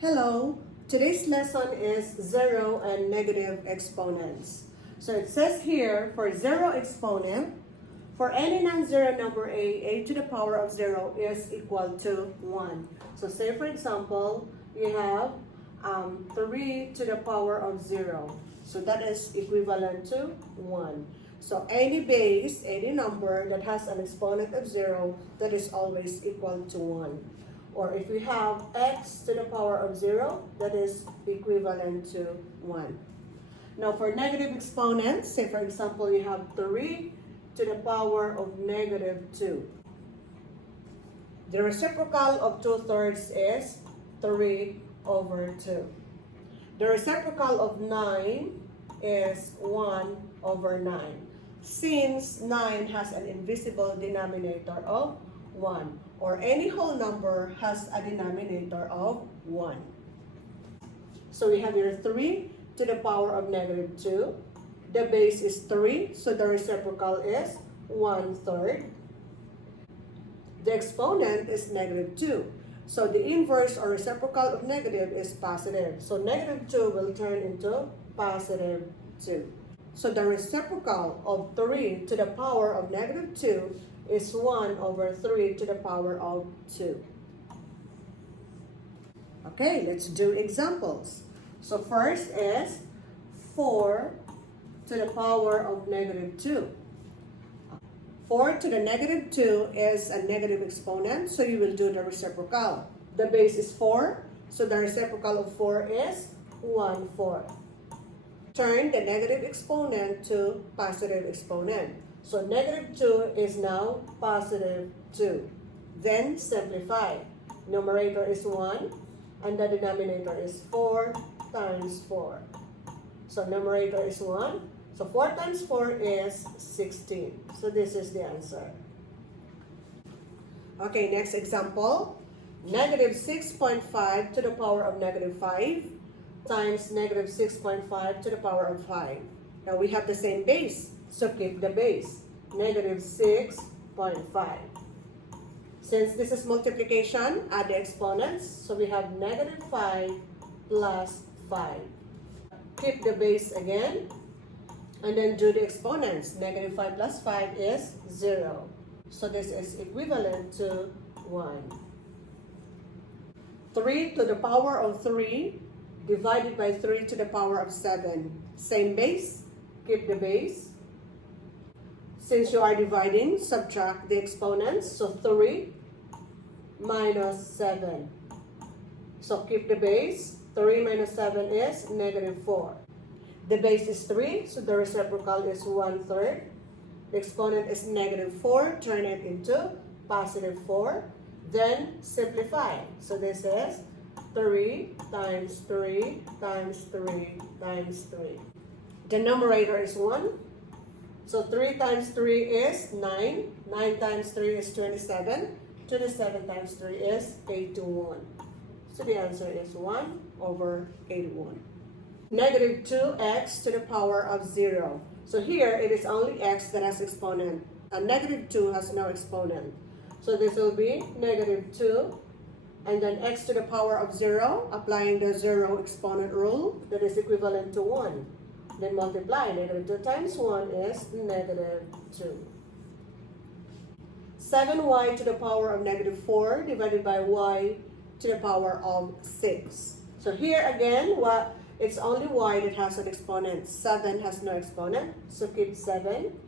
Hello, today's lesson is zero and negative exponents. So it says here for zero exponent, for any non-zero number a to the power of zero is equal to 1. So say for example, you have 3 to the power of 0. So that is equivalent to 1. So any base, any number that has an exponent of 0, that is always equal to 1. Or if we have x to the power of 0, that is equivalent to 1. Now for negative exponents, say for example, you have 3 to the power of negative 2. The reciprocal of 2/3 is 3 over 2. The reciprocal of 9 is 1 over 9. Since 9 has an invisible denominator of 1, or any whole number has a denominator of 1. So we have here 3 to the power of negative 2. The base is 3, so the reciprocal is 1/3. The exponent is negative 2. So the inverse or reciprocal of negative is positive. So negative 2 will turn into positive 2. So the reciprocal of 3 to the power of negative 2 is 1 over 3 to the power of 2. Okay, let's do examples. So first is 4 to the power of negative 2. 4 to the negative 2 is a negative exponent, so you will do the reciprocal. The base is 4, so the reciprocal of 4 is 1/4. Turn the negative exponent to positive exponent. So negative 2 is now positive 2. Then simplify. Numerator is 1 and the denominator is 4 times 4. So numerator is 1. So 4 times 4 is 16. So this is the answer. Okay, next example. Negative 6.5 to the power of negative 5 times negative 6.5 to the power of 5. Now we have the same base, so keep the base. Negative 6.5. Since this is multiplication, add the exponents. So we have negative 5 plus 5. Keep the base again. And then do the exponents. Negative 5 plus 5 is 0. So this is equivalent to 1. 3 to the power of 3 divided by 3 to the power of 7. Same base. Keep the base. Since you are dividing, subtract the exponents. So 3 minus 7. So keep the base. 3 minus 7 is negative 4. The base is 3, so the reciprocal is 1/3. The exponent is negative 4. Turn it into positive 4. Then simplify. So this is 3 times 3 times 3 times 3. The numerator is 1. So 3 times 3 is 9. 9 times 3 is 27. 27 times 3 is 81. So the answer is 1 over 81. Negative 2x to the power of 0. So here, it is only x that has exponent. And negative 2 has no exponent. So this will be negative 2. And then x to the power of 0, applying the 0 exponent rule, that is equivalent to 1. Then multiply. Negative 2 times 1 is negative 2. 7y to the power of negative 4 divided by y to the power of 6. So here again, it's only y that has an exponent. 7 has no exponent, so keep 7.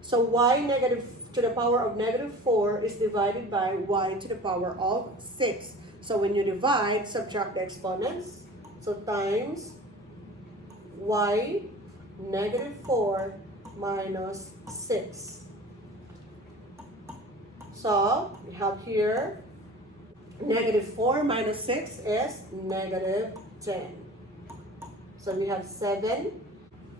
So y negative to the power of negative 4 is divided by y to the power of 6. So when you divide, subtract the exponents. So times y negative 4 minus 6. So we have here negative 4 minus 6 is negative 10. So we have 7.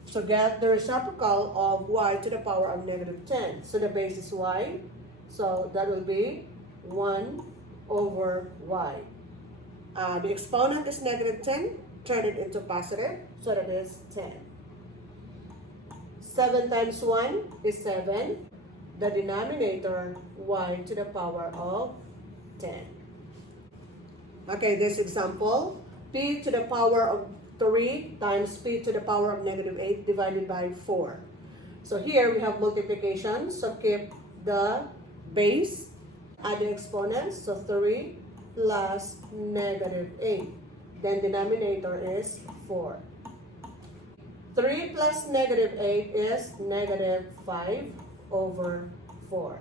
So get the reciprocal of y to the power of negative 10. So the base is y. So that will be 1 over y. The exponent is negative 10. Turn it into positive. So that is 10. 7 times 1 is 7. The denominator, y to the power of 10. Okay, this example, p to the power of 3 times p to the power of negative 8 divided by 4. So here we have multiplication, so keep the base, add the exponents, so 3 plus negative 8. Then denominator is 4. 3 plus negative 8 is negative 5 over 4.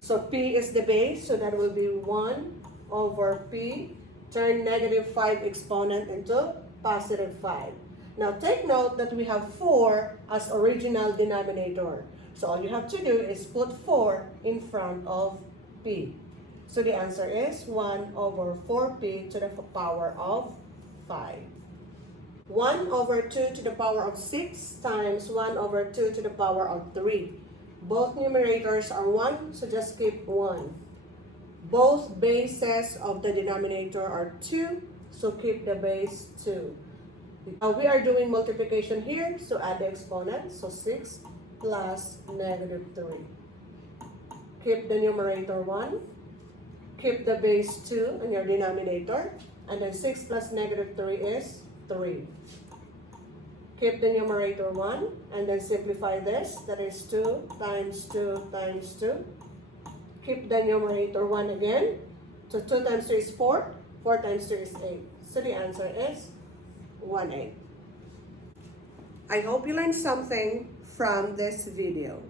So p is the base, so that will be 1 over p. Turn negative 5 exponent into positive 5. Now take note that we have 4 as original denominator. So all you have to do is put 4 in front of p. So the answer is 1 over 4p to the power of 5. 1 over 2 to the power of 6 times 1 over 2 to the power of 3. Both numerators are 1, so just keep 1. Both bases of the denominator are 2, so keep the base 2. Now we are doing multiplication here, so add the exponent, so 6 plus negative 3. Keep the numerator 1, keep the base 2 in your denominator, and then 6 plus negative 3 is 3. Keep the numerator 1, and then simplify this, that is 2 times 2 times 2. Keep the numerator 1 again, so 2 times 3 is 4, 4 times 3 is 8. So the answer is 1/8. I hope you learned something from this video.